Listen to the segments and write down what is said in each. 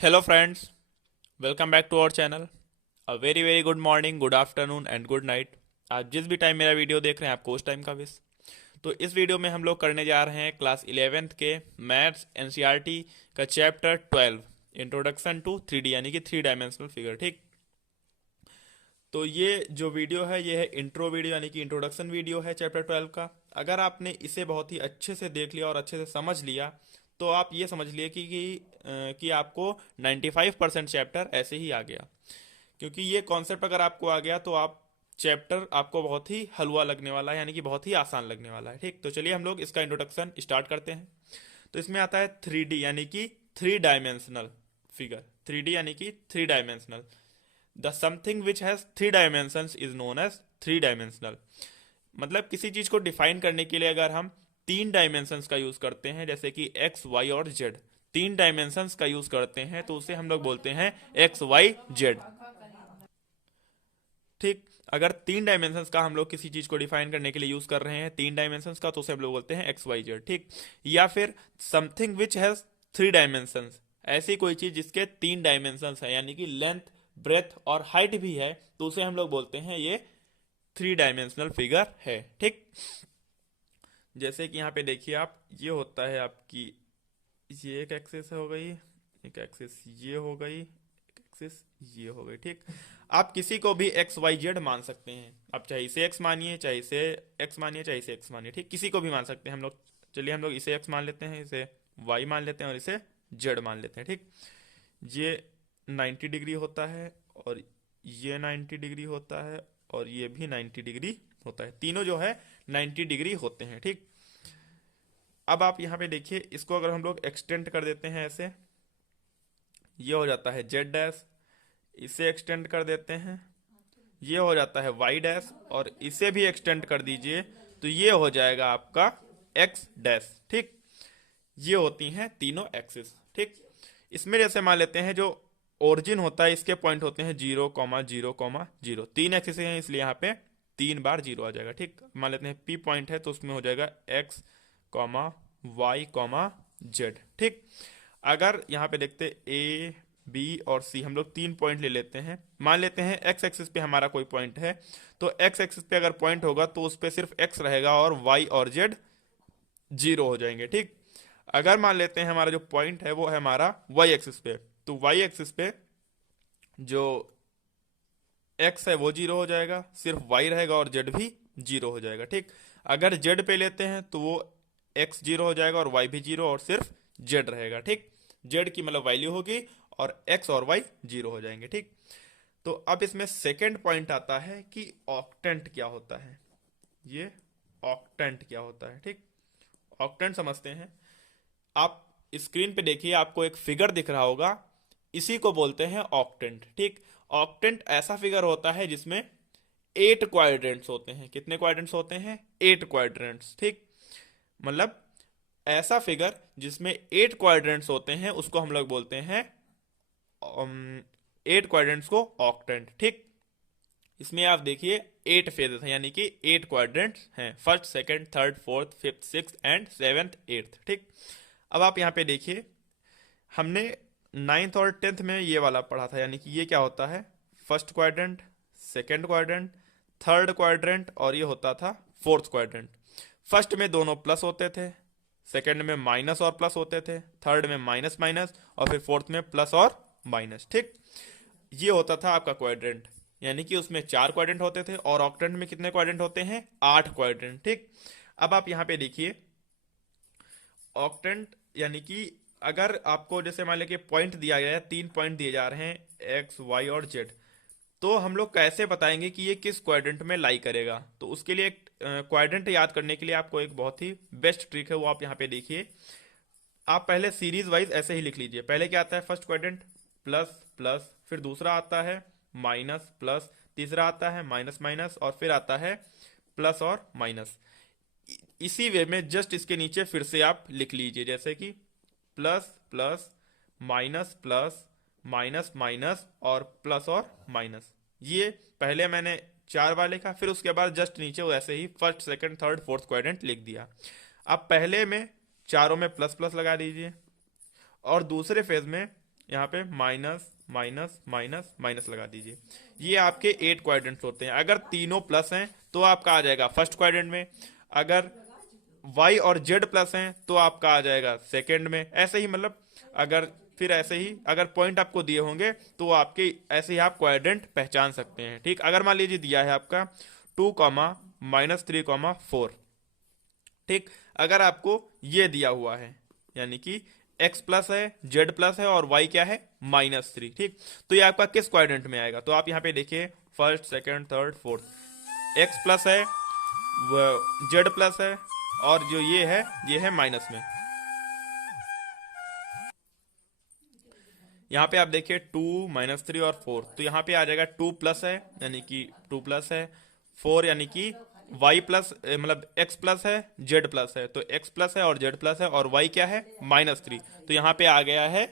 Hello friends, welcome back to our channel. A very good morning, good afternoon and good night. आप जिस भी time मेरा video देख रहे हैं आपको उस टाइम का विश. तो इस वीडियो में हम लोग करने जा रहे हैं क्लास 11th के मैथ्स एनसीईआरटी का चैप्टर 12 इंट्रोडक्शन टू 3D यानी कि थ्री डायमेंशनल फिगर. ठीक. तो ये जो वीडियो है ये है इंट्रो वीडियो यानी कि इंट्रोडक्शन वीडियो है चैप्टर 12 का. अगर आपने इसे बहुत ही अच्छे से देख लिया और अच्छे से समझ लिया तो आप ये समझ लिए कि आपको 95% चैप्टर ऐसे ही आ गया. क्योंकि ये कॉन्सेप्ट अगर आपको आ गया तो आप चैप्टर आपको बहुत ही हलवा लगने वाला है यानी कि बहुत ही आसान लगने वाला है. ठीक. तो चलिए हम लोग इसका इंट्रोडक्शन स्टार्ट करते हैं. तो इसमें आता है 3D यानी कि थ्री डायमेंशनल फिगर. 3D यानी कि three dimensional. The something which has three dimensions is known as three dimensional. मतलब किसी चीज को डिफाइन करने के लिए अगर हम तीन डायमेंशंस का यूज करते हैं जैसे कि एक्स वाई और जेड, तीन डायमेंशंस का यूज करते हैं तो उसे हम लोग बोलते हैं एक्स वाई जेड. ठीक. अगर तीन डायमेंशंस का हम लोग किसी चीज को डिफाइन करने के लिए यूज कर रहे हैं तीन डायमेंशंस का तो उसे हम लोग बोलते हैं एक्स वाई जेड. ठीक. या फिर something which has three dimensions, ऐसी कोई चीज जिसके तीन डायमेंशंस है यानी कि लेंथ, ब्रेथ और हाइट भी है तो उसे हम लोग बोलते हैं ये थ्री डायमेंशनल फिगर है. ठीक. जैसे कि यहाँ पे देखिए आप, ये होता है आपकी, ये एक एक्सिस हो गई, एक एक्सिस ये हो गई, एक एक्सिस ये हो गई. ठीक. आप किसी को भी एक्स वाई जेड मान सकते हैं. आप चाहे इसे एक्स मानिए, चाहे इसे एक्स मानिए, चाहे इसे एक्स मानिए. ठीक. किसी को भी मान सकते हैं हम लोग. चलिए हम लोग इसे एक्स मान लेते हैं, इसे वाई मान लेते हैं और इसे जेड मान लेते हैं. ठीक. ये 90 डिग्री होता है और ये 90 डिग्री होता है और ये भी 90 डिग्री होता है. तीनों जो है 90 डिग्री होते हैं. ठीक. अब आप यहाँ पे देखिए, इसको अगर हम लोग एक्सटेंड कर देते हैं ऐसे, ये हो जाता है जेड डैश. इसे एक्सटेंड कर देते हैं, ये हो जाता है वाई डैश. और इसे भी एक्सटेंड कर दीजिए तो ये हो जाएगा आपका एक्स डैश. ठीक. ये होती हैं तीनों एक्सिस. ठीक. इसमें जैसे मान लेते हैं जो ओरिजिन होता है इसके पॉइंट होते हैं 0,0,0. तीन एक्सिस हैं इसलिए यहाँ पे तीन बार जीरो आ जाएगा. ठीक. मान लेते हैं पी पॉइंट है तो उसमें हो जाएगा x comma y comma z. ठीक. अगर यहाँ पे देखते ए बी और सी, हम लोग तीन पॉइंट ले लेते हैं. मान लेते हैं एक्स एक्सिस पे हमारा कोई पॉइंट है तो एक्स एक्सिस पे अगर पॉइंट होगा तो उस पे सिर्फ एक्स रहेगा और वाई और जेड जीरो हो जाएंगे. ठीक. अगर मान लेते हैं हमारा जो पॉइंट है वो है हमारा वाई एक्सिस पे, तो वाई एक्सिस पे जो एक्स है वो जीरो हो जाएगा, सिर्फ वाई रहेगा और जेड भी जीरो हो जाएगा. ठीक. अगर जेड पे लेते हैं तो वो एक्स जीरो हो जाएगा और वाई भी जीरो और सिर्फ जेड रहेगा. ठीक. जेड की मतलब वैल्यू होगी और एक्स और वाई जीरो हो जाएंगे. ठीक. तो अब इसमें सेकेंड पॉइंट आता है कि ऑक्टेंट क्या होता है. ये ऑक्टेंट क्या होता है. ठीक. ऑक्टेंट समझते हैं. आप स्क्रीन पे देखिए, आपको एक फिगर दिख रहा होगा, इसी को बोलते हैं ऑक्टेंट. ठीक. ऑक्टेंट ऐसा फिगर होता है जिसमें 8 क्वाड्रेंट्स होते हैं. कितने क्वाड्रेंट्स होते हैं? 8 क्वाड्रेंट्स. ठीक. मतलब ऐसा फिगर जिसमें 8 क्वाड्रेंट्स होते हैं उसको हम लोग बोलते हैं 8 क्वाड्रेंट्स को ऑक्टेंट. ठीक. इसमें आप देखिए 8 फेजेस हैं यानी कि 8 क्वाड्रेंट्स हैं. First, second, third, fourth, fifth, six and seventh, eighth. ठीक. अब आप यहाँ पे देखिए, हमने नाइन्थ और टेंथ में ये वाला पढ़ा था यानी कि ये क्या होता है, first quadrant, second quadrant, third quadrant और ये होता था फोर्थ क्वाड्रेंट. फर्स्ट में दोनों प्लस होते थे, सेकंड में माइनस और प्लस होते थे, थर्ड में माइनस माइनस और फिर फोर्थ में प्लस और माइनस. ठीक. ये होता था आपका क्वाड्रेंट यानी कि उसमें चार क्वाड्रेंट होते थे और ऑक्टेंट में कितने क्वाड्रेंट होते हैं? 8 क्वाड्रेंट. ठीक. अब आप यहाँ पे देखिए, ऑक्टेंट यानी कि अगर आपको जैसे मान लिया कि पॉइंट दिया गया है, तीन पॉइंट दिए जा रहे हैं एक्स वाई और जेड, तो हम लोग कैसे बताएंगे कि ये किस क्वाड्रेंट में लाई करेगा? तो उसके लिए एक क्वाड्रेंट याद करने के लिए आपको एक बहुत ही बेस्ट ट्रिक है, वो आप यहाँ पे देखिए. आप पहले सीरीज वाइज ऐसे ही लिख लीजिए. पहले क्या आता है? फर्स्ट क्वाड्रेंट प्लस प्लस, फिर दूसरा आता है माइनस प्लस, तीसरा आता है माइनस माइनस और फिर आता है प्लस और माइनस. इसी वे में जस्ट इसके नीचे फिर से आप लिख लीजिए जैसे कि plus plus minus plus minus minus और प्लस और माइनस. ये पहले मैंने चार बार लिखा, फिर उसके बाद जस्ट नीचे वैसे ही first, second, third, fourth quadrant लिख दिया. अब पहले में चारों में प्लस प्लस लगा दीजिए और दूसरे फेज में यहाँ पे माइनस माइनस माइनस माइनस लगा दीजिए। ये आपके 8 क्वाड्रेंट्स होते हैं। अगर तीनों प्लस हैं तो आपका आ जाएगा फर्स्ट क्वाड्रेंट में, अगर y और z प्लस हैं तो आपका आ जाएगा सेकंड में। ऐसे ही मतलब अगर फिर ऐसे ही अगर पॉइंट आपको दिए होंगे तो आपके ऐसे ही आप क्वाड्रेंट पहचान सकते हैं। ठीक, अगर मान लीजिए दिया है आपका 2 कॉमा -3 4, ठीक, अगर आपको ये दिया हुआ है यानी कि x प्लस है, z प्लस है और y क्या है -3, ठीक, तो ये आपका किस क्वाड्रेंट में आएगा? तो आप यहाँ पे देखिए first second third fourth, x plus है, z प्लस है और जो ये है माइनस में। यहाँ पे आप देखिए 2 -3 और 4, तो यहाँ पे आ जाएगा 2 प्लस है यानी कि 2 प्लस है, 4 यानी कि y प्लस मतलब x प्लस है, z प्लस है, तो x प्लस है और z प्लस है और y क्या है -3, तो यहाँ पे आ गया है।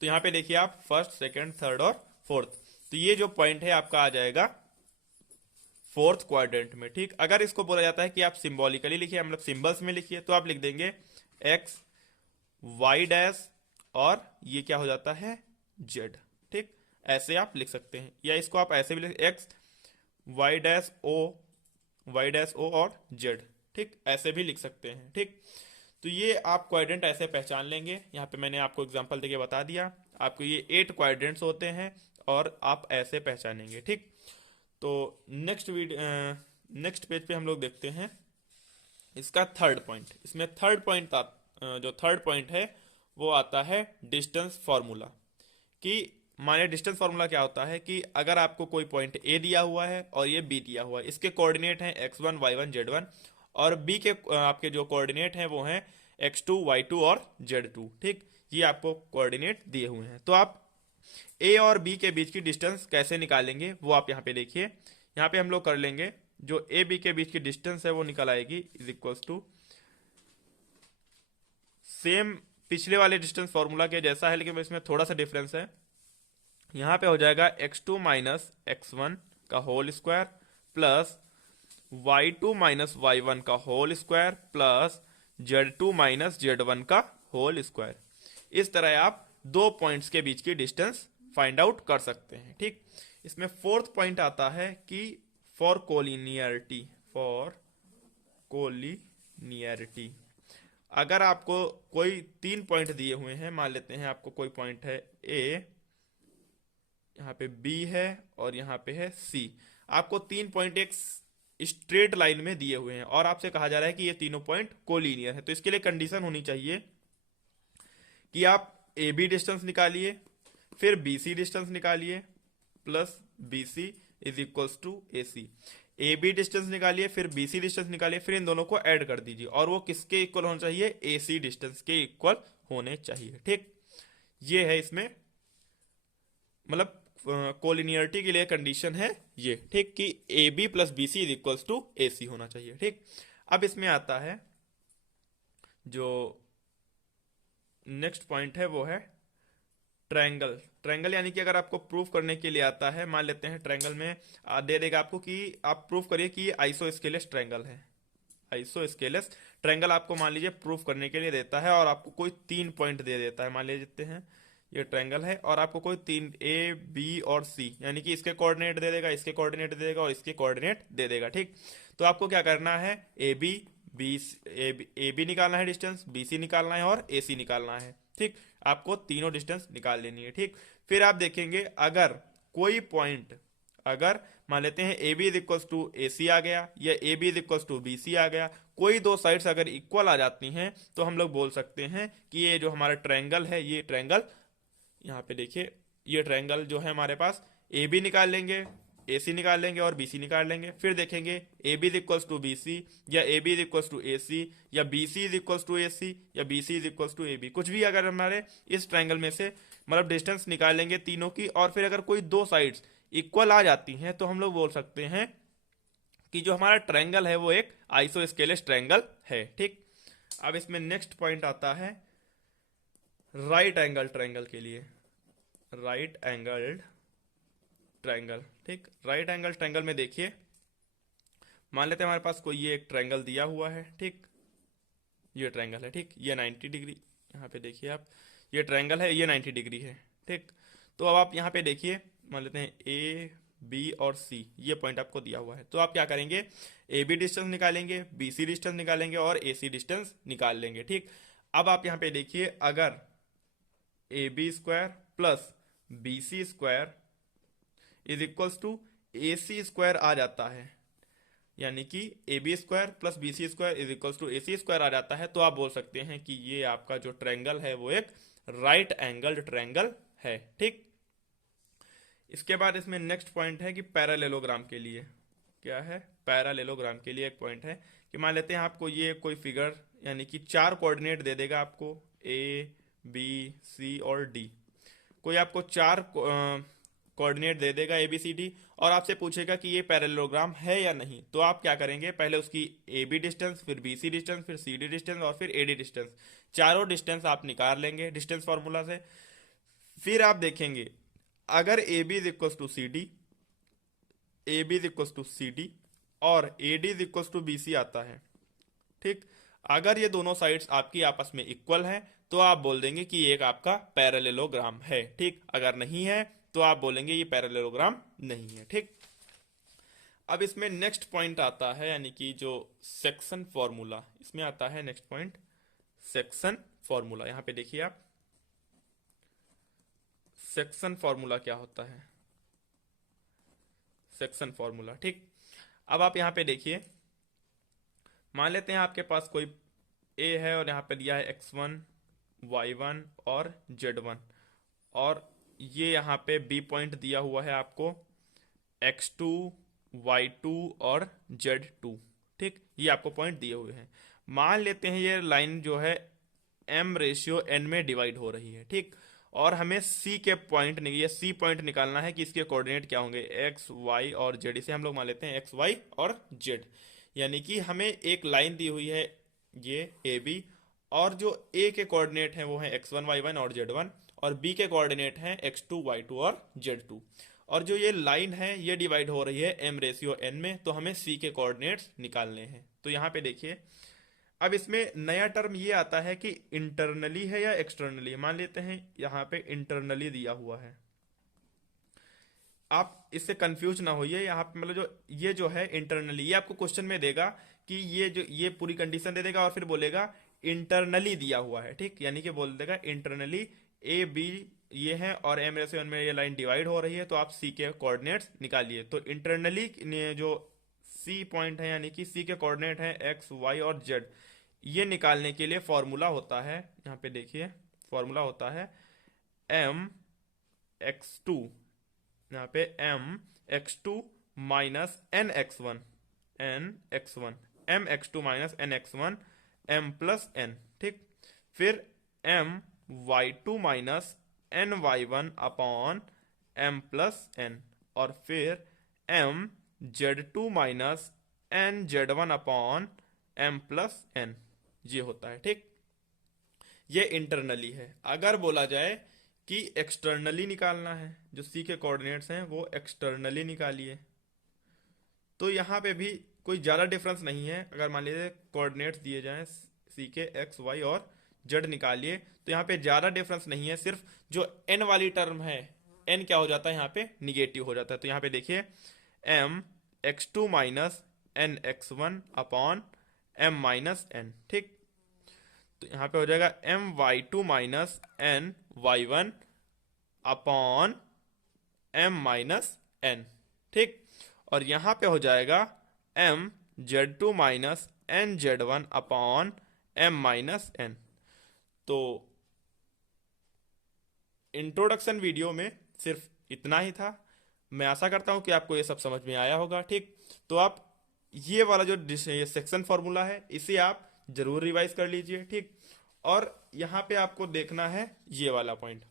तो यहाँ पे देखिए आप फर्स्ट सेकंड थर्ड और फोर्थ, तो ये जो पॉइंट है आपका आ जाएगा फोर्थ क्वाड्रेंट में। ठीक, अगर इसको बोला जाता है कि आप सिंबॉलिकली लिखिए, मतलब सिंबल्स में लिखिए, तो आप लिख देंगे x y डैश और ये क्या हो जाता है z। ठीक, ऐसे आप लिख सकते हैं, या इसको आप ऐसे भी लिख x y डैश o और z। ठीक, ऐसे भी लिख सकते हैं। ठीक, तो ये आप क्वाड्रेंट ऐसे पहचान लेंगे। यहाँ पे मैंने आपको एग्जांपल देके बता दिया, आपको ये 8 क्वाड्रेंट्स होते हैं और आप ऐसे पहचानेंगे। ठीक, तो नेक्स्ट पेज पे हम लोग देखते हैं इसका थर्ड पॉइंट। इसमें थर्ड पॉइंट जो थर्ड पॉइंट है वो आता है डिस्टेंस फार्मूला। कि माने डिस्टेंस फार्मूला क्या होता है कि अगर आपको कोई पॉइंट ए दिया हुआ है और ये बी दिया हुआ है, इसके कोऑर्डिनेट हैं x1 y1 z1, और बी के आपके जो कोऑर्डिनेट हैं वो हैं x2 y2 और z2। ठीक, ये आपको कोऑर्डिनेट दिए हुए हैं, तो आप ए और बी के बीच की डिस्टेंस कैसे निकालेंगे वो आप यहाँ पे देखिए। यहाँ पे हम लोग कर लेंगे, जो ए बी के बीच की डिस्टेंस है वो निकल आएगी इज इक्वल्स टू सेम पिछले वाले डिस्टेंस फॉर्मूला के जैसा है, लेकिन इसमें थोड़ा सा डिफरेंस है। यहाँ पे हो जाएगा x2 माइनस x1 का whole square plus y2 minus y1 का whole square plus z2 minus z1 का होल स्क्वायर। इस तरह आप दो पॉइंट्स के बीच की डिस्टेंस फाइंड आउट कर सकते हैं। ठीक, इसमें फोर्थ पॉइंट आता है कि फॉर कोलिनियरिटी, अगर आपको कोई 3 पॉइंट दिए हुए हैं, मान लेते हैं आपको कोई पॉइंट है ए, यहाँ पे बी है और यहाँ पे है सी, आपको 3 पॉइंट एक स्ट्रेट लाइन में दिए हुए हैं और आपसे कहा जा रहा है कि ये तीनों पॉइंट कोलिनियर है। तो इसके लिए कंडीशन होनी चाहिए कि आप ए बी डिस्टेंस निकालिए, फिर बी सी डिस्टेंस निकालिए, plus B C is equals to A C. A B distance निकालिए, फिर बी सी डिस्टेंस निकालिए, फिर इन दोनों को ऐड कर दीजिए और वो किसके इक्वल होना चाहिए? ए सी डिस्टेंस के इक्वल होने चाहिए। ठीक, ये है इसमें मतलब कोलिनियरिटी के लिए कंडीशन है ये। ठीक, कि a b plus B C is equals to A c होना चाहिए। ठीक, अब इसमें आता है जो नेक्स्ट पॉइंट है वो है ट्रायंगल। ट्रायंगल यानी कि अगर आपको प्रूफ करने के लिए आता है, मान लेते हैं ट्रायंगल में दे देगा आपको कि आप प्रूफ करिए कि ये आइसोस्केलेस ट्रायंगल है। आइसोस्केलेस ट्रायंगल आपको मान लीजिए प्रूफ करने के लिए देता है और आपको कोई 3 पॉइंट दे देता है। मान लीजिए हैं ये ट्रायंगल है और आपको कोई 3 ए बी और सी, यानी कि इसके कोऑर्डिनेट दे देगा, इसके कोऑर्डिनेट दे देगा और इसके कोऑर्डिनेट दे देगा। ठीक, तो आपको क्या करना है? ए बी निकालना है डिस्टेंस, बी सी निकालना है और ए सी निकालना है। ठीक, आपको तीनों डिस्टेंस निकाल लेनी है। ठीक, फिर आप देखेंगे अगर कोई पॉइंट, अगर मान लेते हैं a b is equals to A c आ गया या a b is equals to b c आ गया, कोई दो साइड्स अगर इक्वल आ जाती हैं तो हम लोग बोल सकते हैं कि ये जो हमारा ट्रायंगल है, ये ट्रायंगल, यहाँ पे देखिए ये ट्रायंगल जो है हमारे पास, ए बी निकाल लेंगे, ए सी निकाल लेंगे और बी सी निकाल लेंगे। फिर देखेंगे a b is equals to b c या a b is equals to A c या b C is equals to A c या b C is equals to a b, कुछ भी अगर हमारे इस ट्रायंगल में से मतलब डिस्टेंस निकाल लेंगे तीनों की, और फिर अगर कोई दो साइड्स इक्वल आ जाती हैं तो हम लोग बोल सकते हैं कि जो हमारा ट्रायंगल है वो एक आइसोस्केलेस ट्रायंगल है। ठीक, अब इसमें नेक्स्ट पॉइंट आता है राइट एंगल ट्रायंगल के लिए। Right angled triangle. ठीक, राइट एंगल ट्रायंगल में देखिए, मान लेते हैं हमारे पास कोई ये एक ट्रायंगल दिया हुआ है। ठीक, ये ट्रायंगल है। ठीक, ये 90 डिग्री, यहाँ पे देखिए आप, ये ट्रायंगल है, ये 90 डिग्री है। ठीक, तो अब आप यहाँ पे देखिए, मान लेते हैं ए बी और सी, ये पॉइंट आपको दिया हुआ है। तो आप क्या करेंगे, ए बी डिस्टेंस निकालेंगे, बी सी डिस्टेंस निकालेंगे और ए सी डिस्टेंस निकाल लेंगे। ठीक, अब आप यहाँ पे देखिए, अगर a b square plus B c square is equals to A c square आ जाता है, यानी कि a b square plus B c square is equals to A c square आ जाता है, तो आप बोल सकते हैं कि ये आपका जो ट्रायंगल है वो एक राइट एंगल्ड ट्रायंगल है। ठीक, इसके बाद इसमें नेक्स्ट पॉइंट है कि पैरेललोग्राम के लिए क्या है, पैरेललोग्राम के लिए एक पॉइंट है कि मान लेते हैं आपको ये कोई फिगर यानी कि 4 कोऑर्डिनेट दे देगा आपको, ए बी सी और डी। कोई आपको 4 कोऑर्डिनेट दे देगा ए बी सी डी और आपसे पूछेगा कि ये पैरेललोग्राम है या नहीं। तो आप क्या करेंगे, पहले उसकी ए बी डिस्टेंस, फिर बी सी डिस्टेंस, फिर सी डी डिस्टेंस और फिर ए डी डिस्टेंस, चारों डिस्टेंस आप निकाल लेंगे डिस्टेंस फार्मूला से। फिर आप देखेंगे अगर a b is equal to c d, a b is equal to c d और a d is equal to b c आता है। ठीक, अगर ये दोनों साइड्स आपकी आपस में इक्वल हैं तो आप बोल देंगे कि ये एक आपका पैरेललोग्राम है। ठीक, अगर नहीं है तो आप बोलेंगे ये पैरेललोग्राम नहीं है। ठीक, अब इसमें नेक्स्ट पॉइंट आता है यानी कि जो सेक्शन फॉर्मूला, इसमें आता है नेक्स्ट पॉइंट सेक्शन फॉर्मूला। यहां पे देखिए आप, सेक्शन फॉर्मूला क्या होता है, सेक्शन फॉर्मूला। ठीक, अब आप यहां पे देखिए, मान लेते हैं आपके पास कोई ए है और यहां पे दिया है x1 y1 और z1 और ये यहां पे बी पॉइंट दिया हुआ है आपको x2 y2 और z2। ठीक, ये आपको पॉइंट दिए हुए हैं। मान लेते हैं ये लाइन जो है m/n में डिवाइड हो रही है। ठीक, और हमें c के पॉइंट, ये c पॉइंट निकालना है कि इसके कोऑर्डिनेट क्या होंगे, x y और z। इसे हम लोग मान लेते हैं x y और z, यानी कि हमें एक लाइन दी हुई है ये ए बी और जो ए के कोऑर्डिनेट हैं वो हैं x1 y1 और z1 और बी के कोऑर्डिनेट हैं x2 y2 और z2। और जो ये लाइन है ये डिवाइड हो रही है m/n में, तो हमें c के कोऑर्डिनेट्स निकालने हैं। तो यहाँ पे देखिए, अब इसमें नया टर्म ये आता है कि इंटरनली है या एक्सटर्नली। मान लेते हैं यहाँ पे इंटरनली दिया हुआ है, आप इससे कंफ्यूज ना होइए। यहाँ पे मतलब जो ये जो है इंटरनली, ये आपको क्वेश्चन में देगा कि ये जो ये पूरी कंडीशन दे देगा और फिर बोलेगा इंटरनली दिया हुआ है। ठीक, यानी कि बोल देगा इंटरनली ए बी ये है और m/n में ये लाइन डिवाइड हो रही है, तो आप सी के कोऑर्डिनेट्स निकालिए। तो इंटरनली जो सी पॉइंट है यानी कि सी के कोऑर्डिनेट है एक्स वाई और जेड, ये निकालने के लिए फॉर्मूला होता है, यहाँ पे देखिए फॉर्मूला होता है m(x2), यहाँ पे m(x2) minus n(x1), m(x2) minus n(x1), m plus n। ठीक, फिर m(y2) minus ny1 upon m plus n और फिर mz2 minus nz1 upon m plus n, ये होता है। ठीक, ये इंटरनली है। अगर बोला जाए कि एक्सटर्नली निकालना है, जो सी के कोऑर्डिनेट्स हैं वो एक्सटर्नली निकालिए, तो यहाँ पे भी कोई ज़्यादा डिफरेंस नहीं है। अगर मान लीजिए कोऑर्डिनेट्स दिए जाएं सी के एक्स वाई और जेड निकालिए, तो यहाँ पे ज़्यादा डिफरेंस नहीं है। सिर्फ जो एन वाली टर्म है, एन क्या हो जाता है यहाँ पे निगेटिव हो जाता है। तो यहाँ पे देखिए m(x2) minus n(x1) upon m minus n। ठीक, तो यहाँ पे हो जाएगा m(y2) minus n(y1) upon m minus n। ठीक, और यहाँ पे हो जाएगा mz2 minus nz1 upon m minus n। तो इंट्रोडक्शन वीडियो में सिर्फ इतना ही था। मैं आशा करता हूँ कि आपको ये सब समझ में आया होगा। ठीक, तो आप ये वाला जो सेक्शन फॉर्मूला है इसे आप जरूर रिवाइज कर लीजिए। ठीक, और यहाँ पे आपको देखना है ये वाला पॉइंट,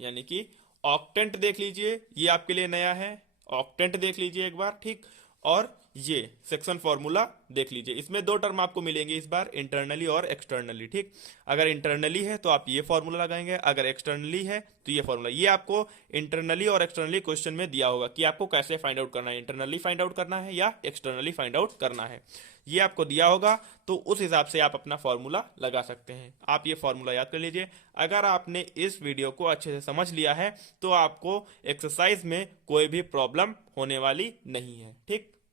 यानी कि ऑक्टेंट देख लीजिए, ये आपके लिए नया है, ऑक्टेंट देख लीजिए एक बार। ठीक, और ये सेक्शन फॉर्मूला देख लीजिए, इसमें दो टर्म आपको मिलेंगे इस बार, इंटरनली और एक्सटर्नली। ठीक, अगर इंटरनली है तो आप ये फॉर्मूला लगाएंगे, अगर एक्सटर्नली है तो ये फॉर्मूला। ये आपको इंटरनली और एक्सटर्नली क्वेश्चन में दिया होगा कि आपको कैसे फाइंड आउट करना है, इंटरनली फाइंड आउट करना है या एक्सटर्नली फाइंड आउट करना है, ये आपको दिया होगा। तो उस हिसाब से आप अपना फॉर्मूला लगा सकते हैं। आप ये फॉर्मूला याद कर लीजिए। अगर आपने इस वीडियो को अच्छे से समझ लिया है तो आपको एक्सरसाइज में कोई भी प्रॉब्लम होने वाली नहीं है। ठीक।